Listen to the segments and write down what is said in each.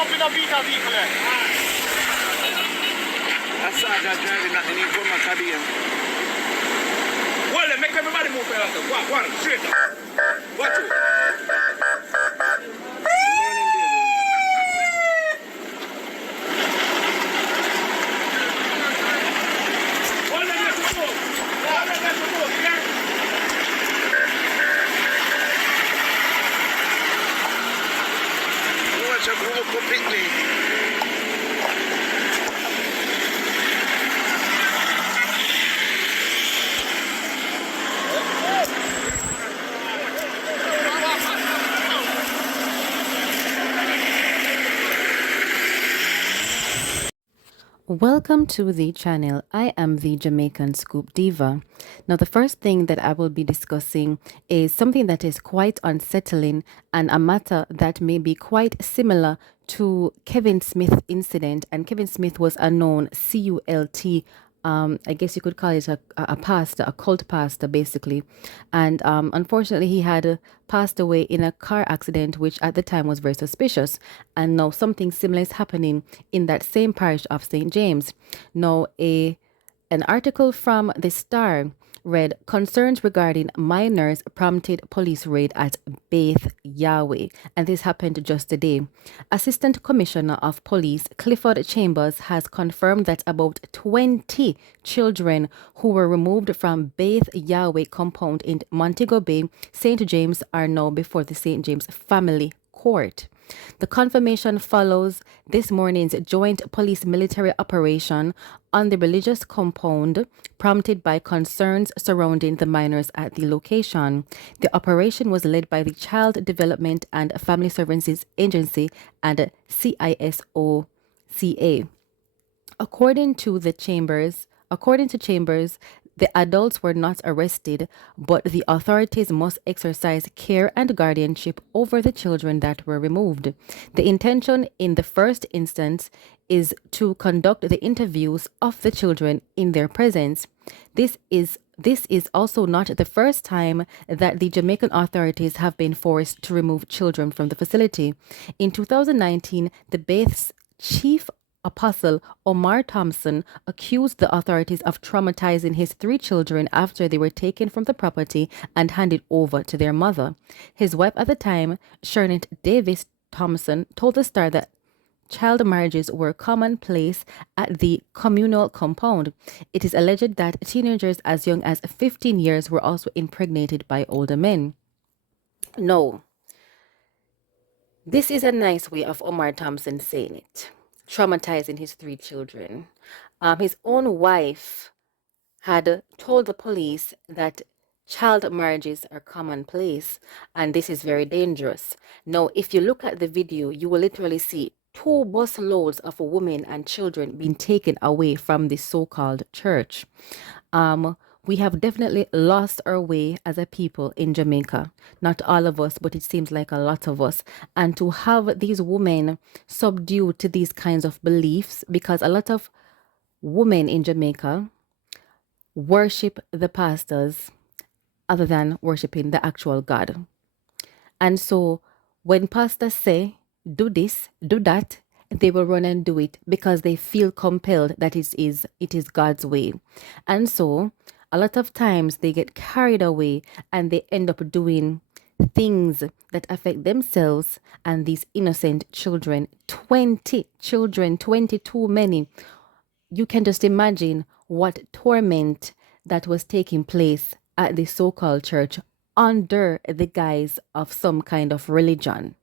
jump in a Vita vehicle there. I saw that driving that in from Maccabean. Well, then make everybody move for yourself. Go on, straight up. Watch it. Hold them there to move. Hold them there to move, yeah? Watch a group of picnic. Welcome to the channel. I am the Jamaican Scoop Diva. Now, the first thing that I will be discussing is something that is quite unsettling and a matter that may be quite similar to Kevin Smith incident. And Kevin Smith was a known CULT, I guess you could call it a pastor, a cult pastor, basically. And unfortunately, he had passed away in a car accident, which at the time was very suspicious. And now something similar is happening in that same parish of St. James. Now, an article from The Star read, concerns regarding minors prompted police raid at Bayith Yahweh. And this happened just today. Assistant Commissioner of Police Clifford Chambers has confirmed that about 20 children who were removed from Bayith Yahweh compound in Montego Bay, St. James, are now before the St. James Family Court. The confirmation follows this morning's joint police military operation on the religious compound, prompted by concerns surrounding the minors at the location. The operation was led by the Child Development and Family Services Agency and CISOCA. According to Chambers, the adults were not arrested, but the authorities must exercise care and guardianship over the children that were removed. The intention in the first instance is to conduct the interviews of the children in their presence. This is also not the first time that the Jamaican authorities have been forced to remove children from the facility. In 2019, the Bayith's chief Apostle Omar Thompson accused the authorities of traumatizing his 3 children after they were taken from the property and handed over to their mother. His wife at the time, Shernet Davis Thompson, told the Star that child marriages were commonplace at the communal compound. It is alleged that teenagers as young as 15 years were also impregnated by older men. No, this is a nice way of Omar Thompson saying it. Traumatizing his 3 children. His own wife had told the police that child marriages are commonplace, and this is very dangerous. Now, if you look at the video, you will literally see 2 bus loads of women and children being taken away from this so-called church. We have definitely lost our way as a people in Jamaica. Not all of us, but it seems like a lot of us. And to have these women subdued to these kinds of beliefs, because a lot of women in Jamaica worship the pastors other than worshiping the actual God. And so when pastors say, do this, do that, they will run and do it because they feel compelled that it is God's way. And so a lot of times they get carried away and they end up doing things that affect themselves and these innocent children. 20 children, 20 too many. You can just imagine what torment that was taking place at the so-called church under the guise of some kind of religion.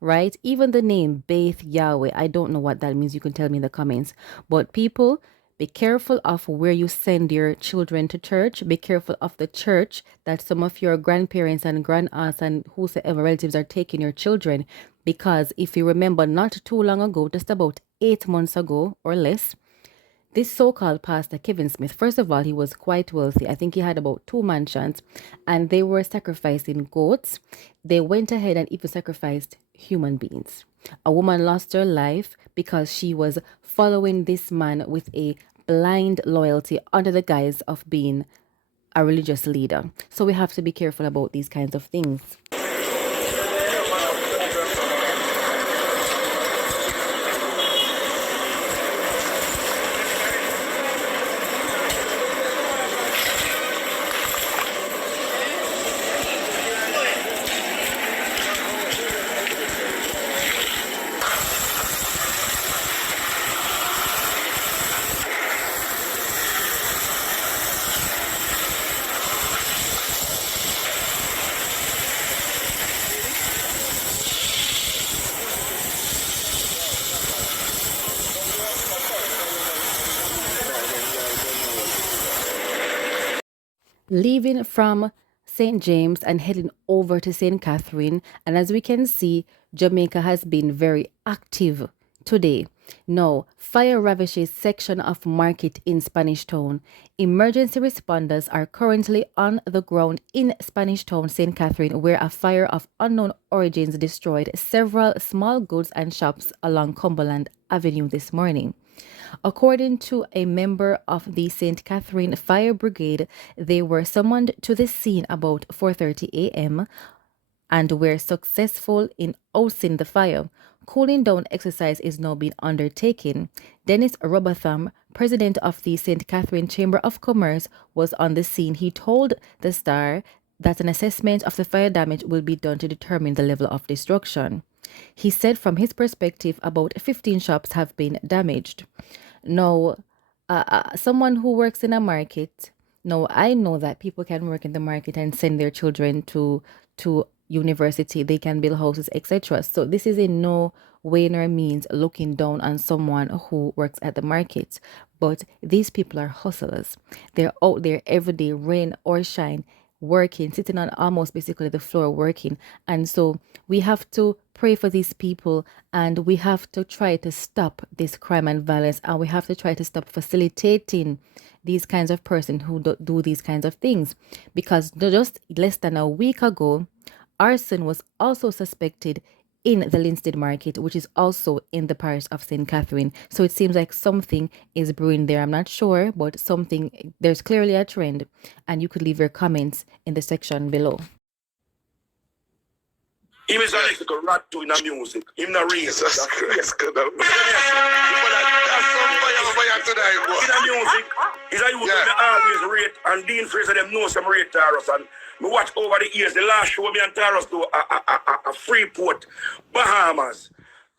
Right? Even the name Bayith Yahweh, I don't know what that means. You can tell me in the comments. But people, be careful of where you send your children to church. Be careful of the church that some of your grandparents and grandaunt and whosoever relatives are taking your children. Because if you remember, not too long ago, just about 8 months ago or less, this so-called pastor, Kevin Smith, first of all, he was quite wealthy. I think he had about 2 mansions, and they were sacrificing goats. They went ahead and even sacrificed human beings. A woman lost her life because she was following this man with a blind loyalty under the guise of being a religious leader. So we have to be careful about these kinds of things. leaving from St. James and heading over to St. Catherine. And as we can see, Jamaica has been very active today. Now, fire ravishes section of market in Spanish Town. Emergency responders are currently on the ground in Spanish Town, St. Catherine, where a fire of unknown origins destroyed several small goods and shops along Cumberland Avenue this morning. According to a member of the St. Catherine Fire Brigade, they were summoned to the scene about 4:30 a.m. and were successful in ousting the fire. Cooling down exercise is now being undertaken. Dennis Robotham, president of the St. Catherine Chamber of Commerce, was on the scene. He told the Star that an assessment of the fire damage will be done to determine the level of destruction. He said from his perspective, about 15 shops have been damaged. Now, someone who works in a market, now I know that people can work in the market and send their children to university, they can build houses, etc. So this is in no way nor means looking down on someone who works at the market. But these people are hustlers. They're out there every day, rain or shine, working, sitting on almost basically the floor working. And so we have to pray for these people, and we have to try to stop this crime and violence, and we have to try to stop facilitating these kinds of persons who do these kinds of things. Because just less than a week ago, arson was also suspected in the Linstead market, which is also in the parish of St. Catherine. So it seems like something is brewing there. I'm not sure, but something, there's clearly a trend, and you could leave your comments in the section below. Him is a little rat to in the music. Him not real. Jesus Christ. In the music, he's a youth that always rate, and Dean Fraser them know some rate Taros, and me watch over the years. The last show me and Taros do a Freeport, Bahamas,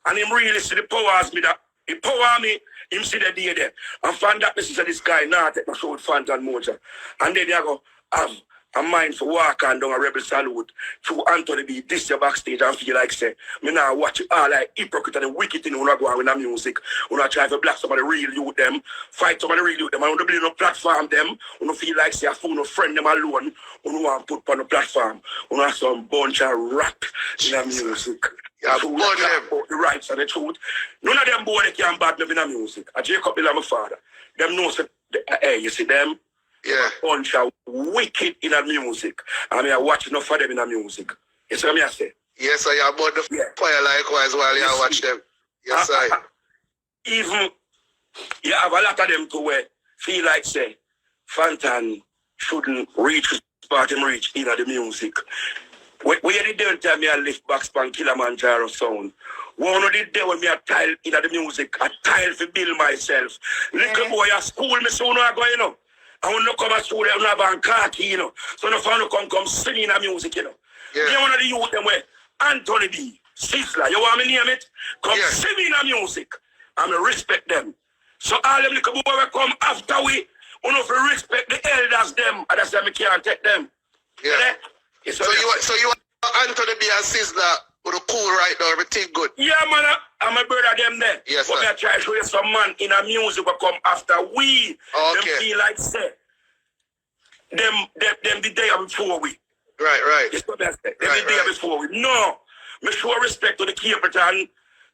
and him really see the powers me that he power me. Him see the day there, and find that this is this guy now take my show with Fatan Mojah, and then they go have a mind for walk on down a rebel salute through Anthony B. This your backstage and feel like say, me now watch it all like hypocrite and the wicked thing when I go on with the music. When I try to black some of the real youth them, fight some of the real youth them, and when they build no platform them, when I feel like say I fool no friend them alone, when I want to put on the platform, when I some bunch of rap in the music. Yeah, so the rights and the truth. None of them boy they can bad me in the music. I Jacob Bill and my father. Them know say, hey, you see them? Yeah. Bunch of wicked in the music. I mean, I watch enough for them in the music. You see what I say? Yes, I about the fire likewise while you watch them. Yes, I. Even you have a lot of them to where feel like say Fatan shouldn't reach the spot him reach in the music. Where did they tell me I lift back span Kilimanjaro sound? One of the day when me a tile in the music, a tile for build myself. Little boy at school me soon I go, you know. I want to come at school, I don't have a khaki, you know. So no fun to come sing in the music, you know. Yeah. You one of the youth them where Anthony B. Sizzler, you want me name it? Come sing in the music. And I respect them. So all them little boy will come after we want to respect the elders them. And that's why I can't take them. Yeah. So you want Anthony B. and Sizzler with a cool right now, everything good? Yeah, man, I'm a brother them there. Yes, but sir. I try to show you some man in a music will come after we. Okay. Them feel like say. Them the day before we. Right. It's what I say. Them the day before we. No. Me show respect to the Caperton,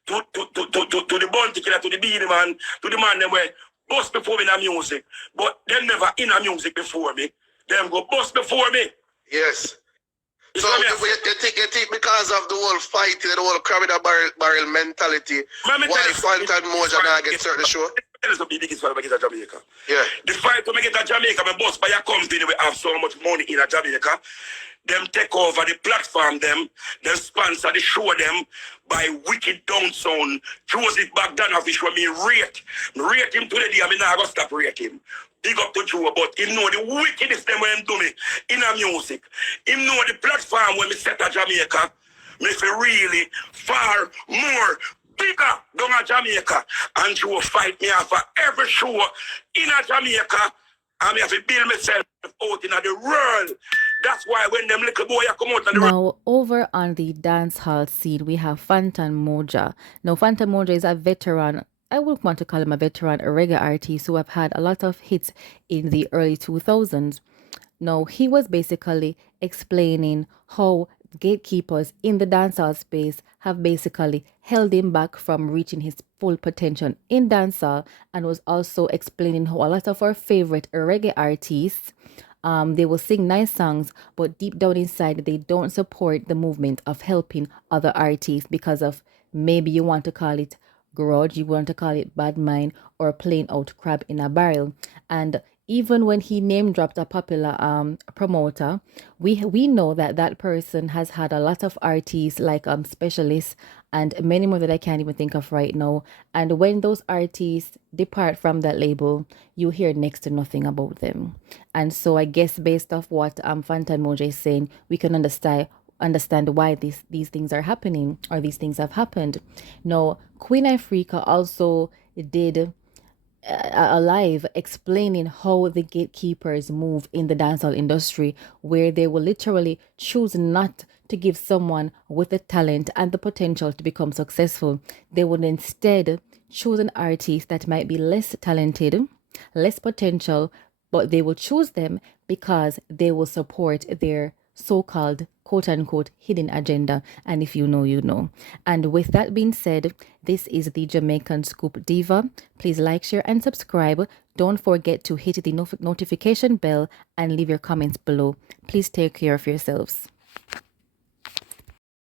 to the Bounty Killer, to the Beanie Man, to the man them where bust before me in the music. But them never in a music before me. Them go bust before me. Yes. So you think because of the whole fight, the whole crab in a barrel mentality, why Fatan Mojah not get certain show? That is the biggest fight I get at Jamaica. Yeah. The fight to make it at Jamaica, my boss by a company we have so much money in Jamaica. Them take over the platform them sponsor the show them by wicked down sound. Joseph Bogdanovich when me rate him today, I mean I go stop rate him. Big up to Joe, but him know the wickedest them when him do me in a music. Him know the platform when me set at Jamaica. Me feel really far more bigger down at Jamaica. And she will fight me for every show in a Jamaica. And me have to build myself out in the world. That's why when them little boy come out of the Now, over on the dance hall scene, we have Fatan Mojah. Now, Fatan Mojah is a veteran. I wouldn't want to call him a veteran, a reggae artist who have had a lot of hits in the early 2000s. No, he was basically explaining how gatekeepers in the dancehall space have basically held him back from reaching his full potential in dancehall, and was also explaining how a lot of our favorite reggae artists, they will sing nice songs, but deep down inside, they don't support the movement of helping other artists because of, maybe you want to call it grudge, you want to call it bad mind, or plain out crab in a barrel. And even when he name dropped a popular promoter, we know that that person has had a lot of artists like specialists and many more that I can't even think of right now. And when those artists depart from that label, you hear next to nothing about them. And so I guess based off what Fatan Mojah is saying, we can understand why these things are happening, or these things have happened. Now, Queen Africa also did a live explaining how the gatekeepers move in the dancehall industry, where they will literally choose not to give someone with the talent and the potential to become successful. They would instead choose an artist that might be less talented, less potential, but they will choose them because they will support their so-called quote-unquote hidden agenda. And if you know, you know. And with that being said, this is the Jamaican Scoop Diva. Please like, share, and subscribe. Don't forget to hit the notification bell and leave your comments below. Please take care of yourselves.